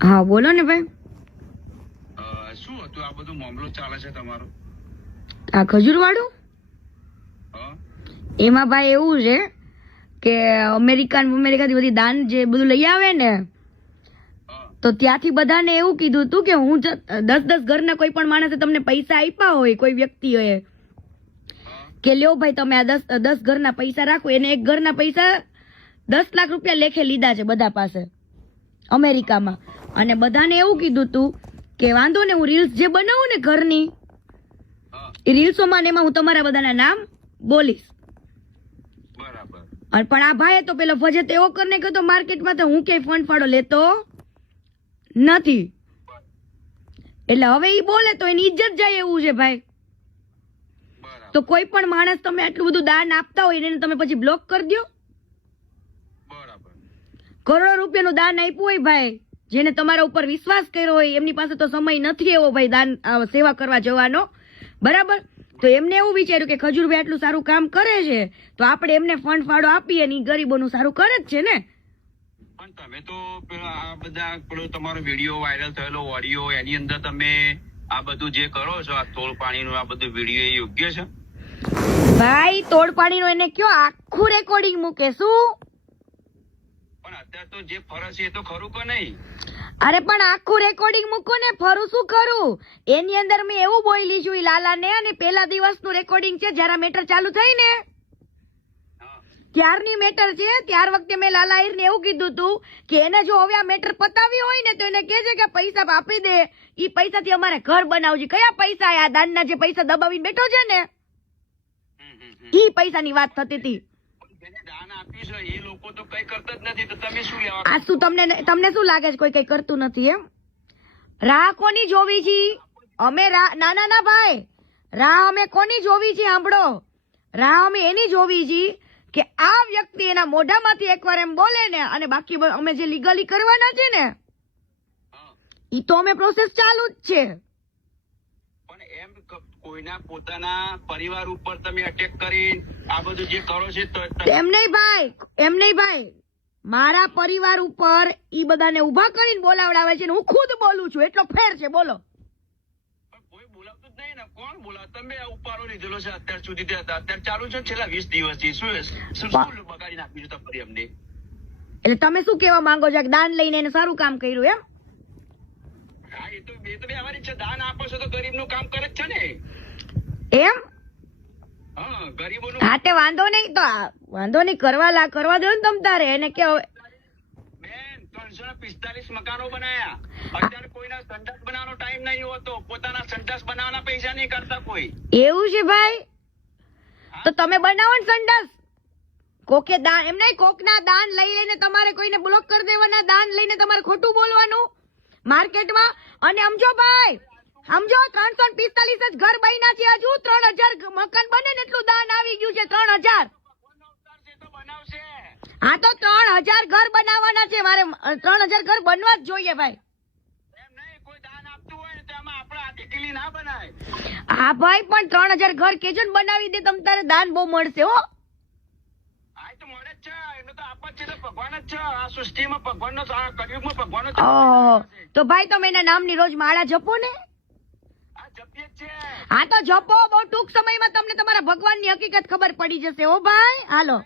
હા બોલો ને ભાઈ. શું હતું? આ બધું મામલો ચાલે છે તમારો? આ ખજૂર વાળું એમાં ભાઈ એવું છે કે અમેરિકા ને અમેરિકાથી બધી દાન જે બધું લઈ આવે ને તો ત્યાંથી બધાને એવું કીધું હતું કે હું દસ દસ ઘરના કોઈ પણ માણસે તમને પૈસા આપ્યા હોય કોઈ વ્યક્તિએ કે લ્યો ભાઈ તમે આ દસ દસ ઘરના પૈસા રાખો એને એક ઘરના પૈસા દસ લાખ રૂપિયા લેખે લીધા છે બધા પાસે અમેરિકામાં. અને બધાને એવું કીધું હતું કે વાંધો ને હું રીલ્સ જે બનાવું ને ઘરની એ રીલ્સોમાં ને એમાં હું તમારા બધાના નામ બોલીશ. બરાબર. અને પણ આ ભાઈએ તો પેલો ફજત એવો કરીને ગયો તો માર્કેટમાં તો હું ક્યાંય ફંડ ફાળો લેતો નથી. એટલે હવે એ બોલે તો એની ઇજ્જત જાય એવું છે ભાઈ. તો કોઈ પણ માણસ તમે આટલું બધું દાન આપતા હોય એને તમે પછી બ્લોક કરી દો કરોડો રૂપિયાનું દાન આપ્યું હોય ભાઈ. જેને તમારા ઉપર વિશ્વાસ કર્યો હોય એમની પાસે તો સમય નથી એવો ભાઈ દાન સેવા કરવા જવાનો. બરાબર? તો એમને એવું વિચાર્યું કે ખજૂરભાઈ આટલું સારું કામ કરે છે તો આપણે એમને ફંડ ફાળો આપીએ ને ગરીબોનું સારું કરે જ છે ને. પણ તમે તો આ બધા પેલો તમારો વીડિયો વાયરલ થયેલો ઓડિયો એની અંદર તમે આ બધું જે કરો છો આ તોડ પાણીનું આ બધું વીડિયો યોગ્ય છે? ભાઈ તોડ પાણીનો એને કયો આખું રેકોર્ડિંગ મૂકે શું? અત્યારે તો જે ફરે છે એ તો ખરું કે નહીં? અરે પણ આખું રેકોર્ડિંગ મૂકો ને ફરું શું કરું? એની અંદર મેં એવું બોલી છું ઈ લાલાને અને પેલા દિવસનું રેકોર્ડિંગ છે જયારે મેટર ચાલુ થઈ ને. ત્યારની મેટર છે ત્યાર વખતે મેં લાલા ને એવું કીધું હતું કે એને જો હવે આ મેટર પતાવી હોય ને તો એને કે છે કે પૈસા આપી દે. ઈ પૈસાથી અમારે ઘર બનાવજે. કયા પૈસા? આ દાનના જે પૈસા દબાવીને બેઠો છે ને. ઈ પૈસાની વાત થતી હતી. આ શું તમને તમને શું લાગે છે કોઈ કઈ કરતું નથી એમ? રાહ કોની જોવી છે? અમે રાહ ના ના ના ભાઈ. રાહ અમે કોની જોવી છે સાંભળો. રાહ અમે એની જોવી છે કે આ વ્યક્તિ એના મોઢામાંથી એકવાર એમ બોલે ને અને બાકી અમે જે લીગલી કરવાના છે ને. ઈ તો અમે પ્રોસેસ ચાલુ જ છે. પણ એમ કોઈના પોતાના પરિવાર ઉપર તમે અટેક કરી આ બધું જે કરો છે તો એમ નહીં ભાઈ એમ નહીં ભાઈ. મારા પરિવાર ઉપર ઈ બધાને ઊભા કરીને બોલાવડાવે છે હું ખુદ બોલું છું. એટલો ફેર છે બોલો. કોઈ બોલાવતું જ નહીં ને. કોણ બોલાવ તમે આ ઉપાડો લીધેલો છે અત્યાર સુધી અત્યારે ચાલુ છે છેલ્લા વીસ દિવસથી શું શું બગાડી નાખ્યું છે તમારી અમને એટલે તમે શું કેવા માંગો છો? કે દાન લઈને એને સારું કામ કર્યું એમ હા એ તો એ તો વ્યવહારિક છે દાન આપો છો તો ગરીબનું કામ કરે છે ને. એમ? હા તે વાંધો નહીં. તો વાંધો નહીં. કરવા લા કરવા દો ને તમ તારે. એને કે હવે ત્રણસો ને પિસ્તાલીસ મકાનો બનાયા. અત્યારે કોઈના સંડાસ બનાવવાનો ટાઈમ નહીં હોતો. પોતાના સંડાસ બનાવવાના પૈસા નહીં કરતા કોઈ. એવું છે ભાઈ? તો તમે બનાવો ને સંડાસ. કોકે દાન એમ કોકના દાન લઈ લઈને તમારે કોઈને બ્લોક કરી દેવાના દાન લઈને તમારે ખોટું બોલવાનું. માર્કેટમાં અને સમજો ભાઈ સમજો ત્રણસો પિસ્તાલીસ જ ઘર બન્યા છે હજુ. ત્રણ હજાર મકાન બને ને એટલું દાન આવી ગયું છે ત્રણ હજાર. હા તો ત્રણ હજાર ઘર બનાવવાના છે મારે ત્રણ હજાર ઘર બનવા જ જોઈએ ભાઈ. હા ભાઈ પણ ત્રણ હજાર ઘર કેજો ને બનાવી દે તમ તારે દાન બહુ મળશે હો. આ તો મળે જ છે તો ભાઈ તમે એના નામની રોજ માળા જપો ને? હા તો જપો. બહુ ટૂંક સમયમાં તમને તમારા ભગવાનની હકીકત ખબર પડી જશે. હો ભાઈ હાલો.